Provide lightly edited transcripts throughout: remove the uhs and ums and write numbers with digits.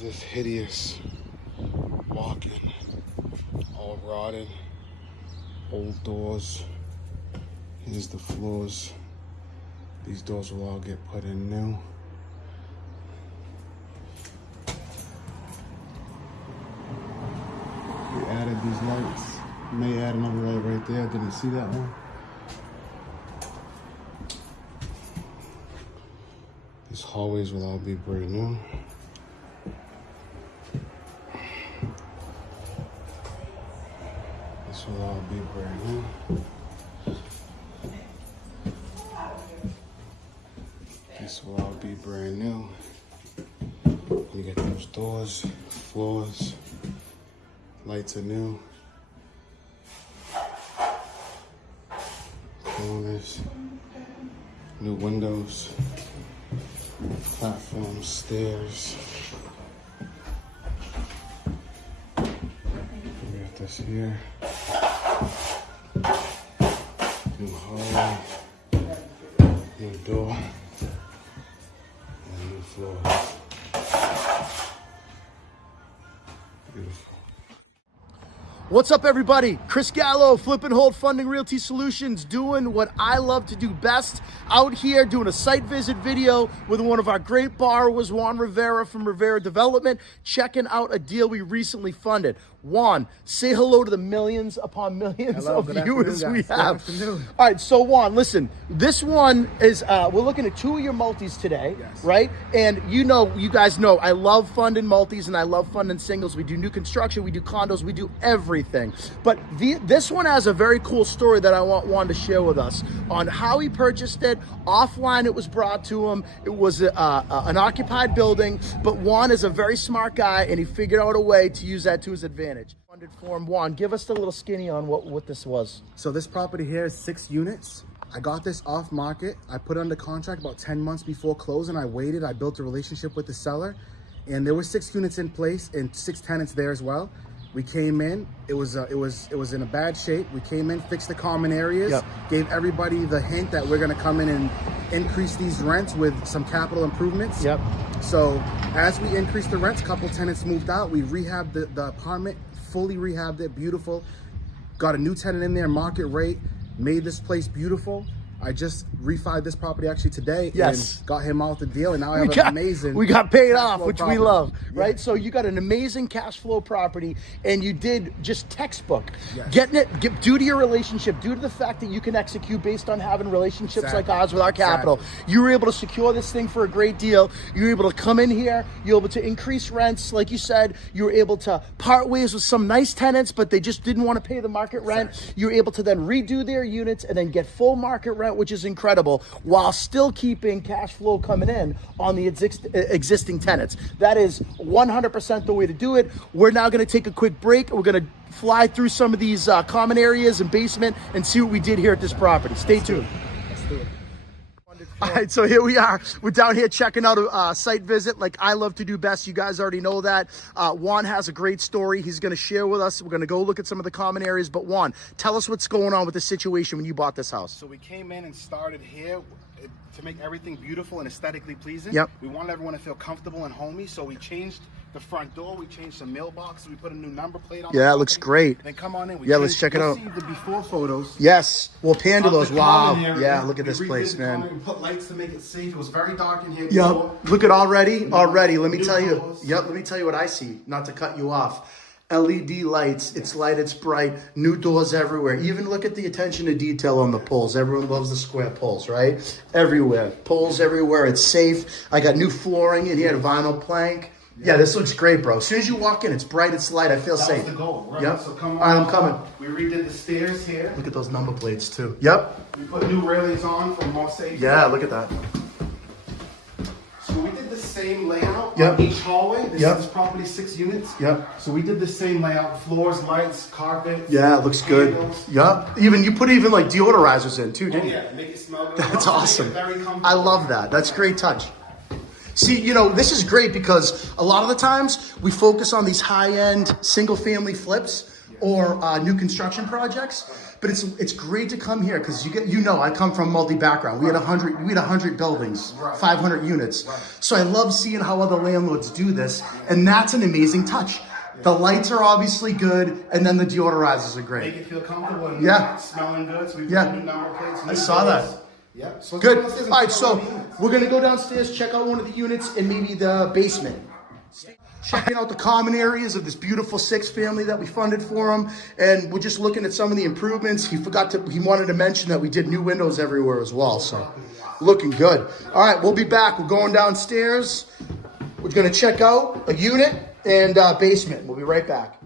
is this hideous walk-in, all rotted, old doors. Here's the floors. These doors will all get put in new. We added these lights. May add another light right there. Didn't see that one. These hallways will all be brand new. This will all be brand new. This will all be brand new. You get those doors, floors, lights are new. Corners, new windows, platforms, stairs. We got this here. New hallway, new door, and new floors. Beautiful. What's up, everybody? Chris Gallo, Flip and Hold Funding Realty Solutions, doing what I love to do best. Out here doing a site visit video with one of our great borrowers, Juan Rivera from Rivera Development, checking out a deal we recently funded. Juan, say hello to the millions upon millions of viewers we have. All right, so Juan, listen, this one is, we're looking at 2 of your multis today, right? And you guys know, I love funding multis and I love funding singles. We do new construction, we do condos, we do everything. But this one has a very cool story that I want Juan to share with us on how he purchased it. Offline, it was brought to him. It was an occupied building, but Juan is a very smart guy and he figured out a way to use that to his advantage. Funded form. Juan, give us the little skinny on what this was. So this property here is 6 units. I got this off market. I put it under contract about 10 months before closing. I waited. I built a relationship with the seller, and there were 6 units in place and 6 tenants there as well. We came in. It was in a bad shape. We came in, fixed the common areas, gave everybody the hint that we're going to come in and increase these rents with some capital improvements. So as we increased the rents, a couple tenants moved out. We rehabbed the apartment, fully rehabbed it, beautiful. Got a new tenant in there, market rate, made this place beautiful. I just refied this property actually today and got him out the deal, and now I have an amazing. We got paid off, which we love, right? So you got an amazing cash flow property, and you did just textbook. Getting it due to your relationship, due to the fact that you can execute based on having relationships like ours with our capital. You were able to secure this thing for a great deal. You were able to come in here. You were able to increase rents, like you said. You were able to part ways with some nice tenants, but they just didn't want to pay the market rent. You were able to then redo their units and then get full market rent, which is incredible, while still keeping cash flow coming in on the existing tenants. That is 100% the way to do it. We're now going to take a quick break. We're going to fly through some of these common areas and basement and see what we did here at this property. Stay tuned. Let's do it. All right, so here we are. We're down here checking out a site visit like I love to do best. You guys already know that. Juan has a great story he's going to share with us. We're going to go look at some of the common areas. But Juan, tell us what's going on with the situation when you bought this house. So we came in and started here to make everything beautiful and aesthetically pleasing. We want everyone to feel comfortable and homey, so we changed the front door. We changed some mailboxes. We put a new number plate on. Yeah, it looks great. Then come on in. Let's check it out. See the before photos. Yes, we'll pan to those. Wow. Yeah, look at this place, man. We put lights to make it safe. It was very dark in here. Look at already. Let me tell you. Let me tell you what I see. Not to cut you off. LED lights, it's light, it's bright, new doors everywhere. Even look at the attention to detail on the pulls. Everyone loves the square pulls, right? Everywhere, pulls everywhere, it's safe. I got new flooring in here, vinyl plank. Yeah, this looks great, bro. As soon as you walk in, it's bright, it's light, I feel safe. That was the goal, right? So come on. All right, I'm coming. We redid the stairs here. Look at those number plates too. We put new railings on for more safety. Yeah, look at that. So we did the same layout on each hallway. This property 6 units. So we did the same layout: floors, lights, carpets. Yeah, it looks good. Even you put like deodorizers in too, didn't you? Make it smell good. That's awesome. I love that. That's a great touch. See, this is great because a lot of the times we focus on these high-end single-family flips or new construction projects. But it's great to come here because I come from multi background. We had 100 buildings, 500 units. So I love seeing how other landlords do this, and that's an amazing touch. The lights are obviously good, and then the deodorizers are great. Make it feel comfortable and smelling good. So we put new number plates. I saw that. Yeah. So good. All right, so we're gonna go downstairs, check out one of the units, and maybe the basement. Checking out the common areas of this beautiful 6-family that we funded for him, and we're just looking at some of the improvements. He wanted to mention that we did new windows everywhere as well, so looking good. All right, we'll be back. We're going downstairs. We're gonna check out a unit and basement. We'll be right back.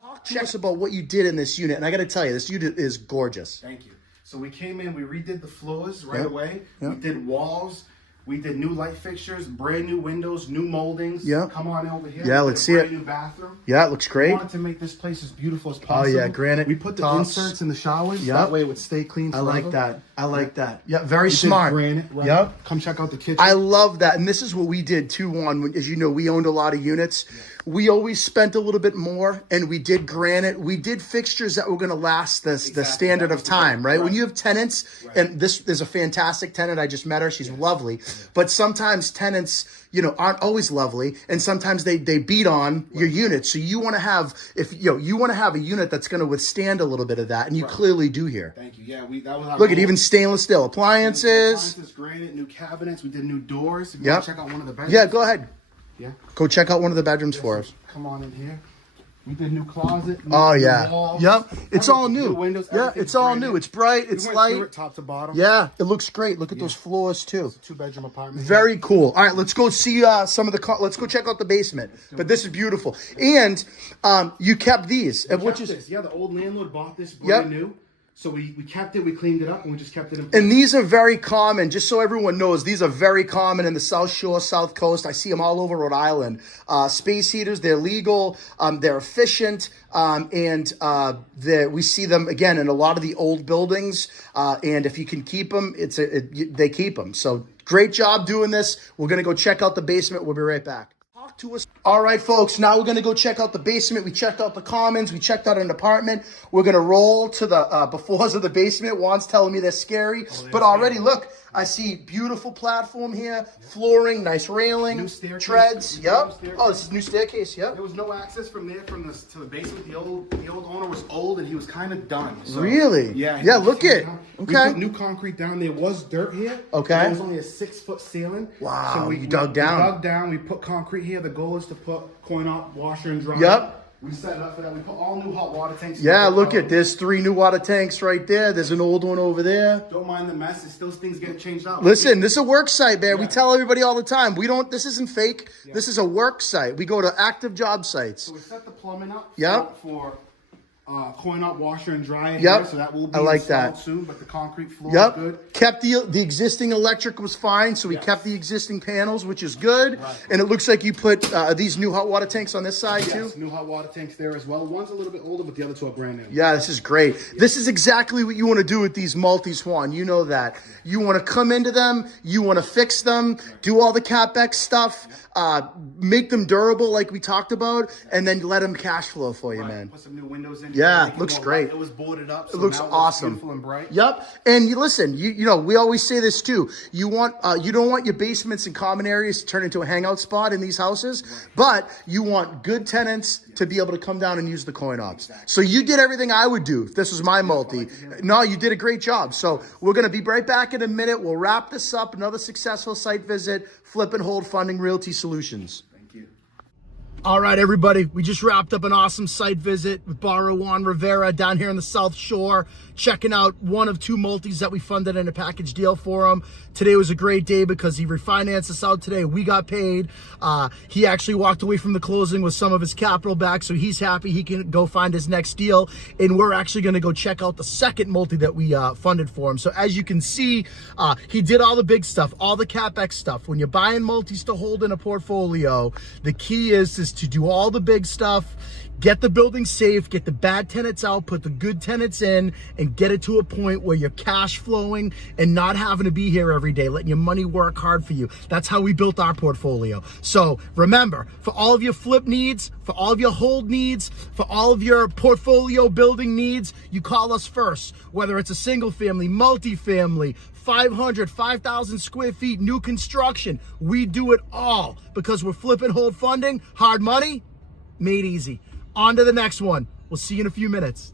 Talk to us about what you did in this unit, and I gotta tell you, this unit is gorgeous. Thank you. So we came in, we redid the floors right away. We did walls. We did new light fixtures, brand new windows, new moldings. Come on over here. Yeah, let's see it. Brand new bathroom. Yeah, it looks great. We wanted to make this place as beautiful as possible. Oh yeah, granite. We put the inserts in the showers. That way it would stay clean forever. I like that. I like that. Yeah, very smart. Granite. Right? Yep. Come check out the kitchen. I love that, and this is what we did too. Juan, as you know, we owned a lot of units. We always spent a little bit more, and we did granite. We did fixtures that were going to last the standard of time, right? When you have tenants, and there's a fantastic tenant. I just met her. She's lovely. But sometimes tenants, aren't always lovely, and sometimes they beat on your unit. So you want to have, you want to have a unit that's going to withstand a little bit of that, and you clearly do here. Thank you. Yeah, that was our look at even stainless steel appliances. Granite, new cabinets. We did new doors. If you want to check out one of the bedrooms. Yeah, go ahead. Yeah. Go check out one of the bedrooms for us. Come on in here. We did new closet. New walls, yep. It's all new. New windows. Yeah, it's all new. It's bright. It's light. It top to bottom. Yeah, it looks great. Look at those floors too. It's a 2-bedroom apartment. Very cool. All right, let's go see some of the. Let's go check out the basement. But this is beautiful. And you kept these, which is the old landlord bought this brand new. So we kept it, we cleaned it up, and we just kept it in place. And these are very common, just so everyone knows, these are very common in the South Shore, South Coast. I see them all over Rhode Island. Space heaters, they're legal, they're efficient, and we see them, again, in a lot of the old buildings. And if you can keep them, they keep them. So great job doing this. We're going to go check out the basement. We'll be right back. Talk to us. All right, folks, now we're going to go check out the basement. We checked out the commons. We checked out an apartment. We're going to roll to the befores of the basement. Juan's telling me they're scary. But already, look, I see beautiful platform here, flooring, nice railing, new staircase, treads. Yep. Oh, this is new staircase. Yep. There was no access from there to the basement. The old owner was old and he was kind of done. So, really? Yeah. Yeah. Look it. Okay. We put new concrete down. There was dirt here. Okay. There was only a 6-foot ceiling. Wow. So you dug down. We dug down. We put concrete here. The goal is to put coin-op washer and dryer. Yep. We set it up for that. We put all new hot water tanks. Yeah, look at there's 3 new water tanks right there. There's an old one over there. Don't mind the mess. There's still things getting changed out. Listen, this is a work site, man. Yeah. We tell everybody all the time. This isn't fake. Yeah. This is a work site. We go to active job sites. So we set the plumbing up for coin-op washer and dryer. Yep. Here, so that will be installed soon, but the concrete floor is good. Kept the existing electric was fine, so we kept the existing panels, which is good. Right. And it looks like you put these new hot water tanks on this side too. Yes, new hot water tanks there as well. One's a little bit older, but the other 2 are brand new. Yeah, this is great. This is exactly what you want to do with these multis, Juan. You know that. You want to come into them, you want to fix them, do all the CapEx stuff, make them durable like we talked about, and then let them cash flow for you, man. Put some new windows in. Yeah, looks great. It was boarded up. So it looks awesome. Beautiful and bright. Yep. And you listen, you know, we always say this too. You don't want your basements and common areas to turn into a hangout spot in these houses, but you want good tenants to be able to come down and use the coin-ops. Exactly. So you did everything I would do if this was my multi. No, you did a great job. So we're going to be right back in a minute. We'll wrap this up. Another successful site visit, Flip and Hold Funding Realty Solutions. All right, everybody, we just wrapped up an awesome site visit with BRRRR Juan Rivera down here in the South Shore, checking out one of 2 multis that we funded in a package deal for him. Today was a great day because he refinanced us out today. We got paid. He actually walked away from the closing with some of his capital back, so he's happy he can go find his next deal. And we're actually going to go check out the second multi that we funded for him. So as you can see, he did all the big stuff, all the CapEx stuff. When you're buying multis to hold in a portfolio, the key is to do all the big stuff, Get the building safe, get the bad tenants out, put the good tenants in, and get it to a point where you're cash flowing and not having to be here every day, letting your money work hard for you. That's how we built our portfolio. So remember, for all of your flip needs, for all of your hold needs, for all of your portfolio building needs, you call us first. Whether it's a single family, multifamily, 500, 5,000 square feet, new construction, we do it all because we're flip and hold funding, hard money, made easy. On to the next one. We'll see you in a few minutes.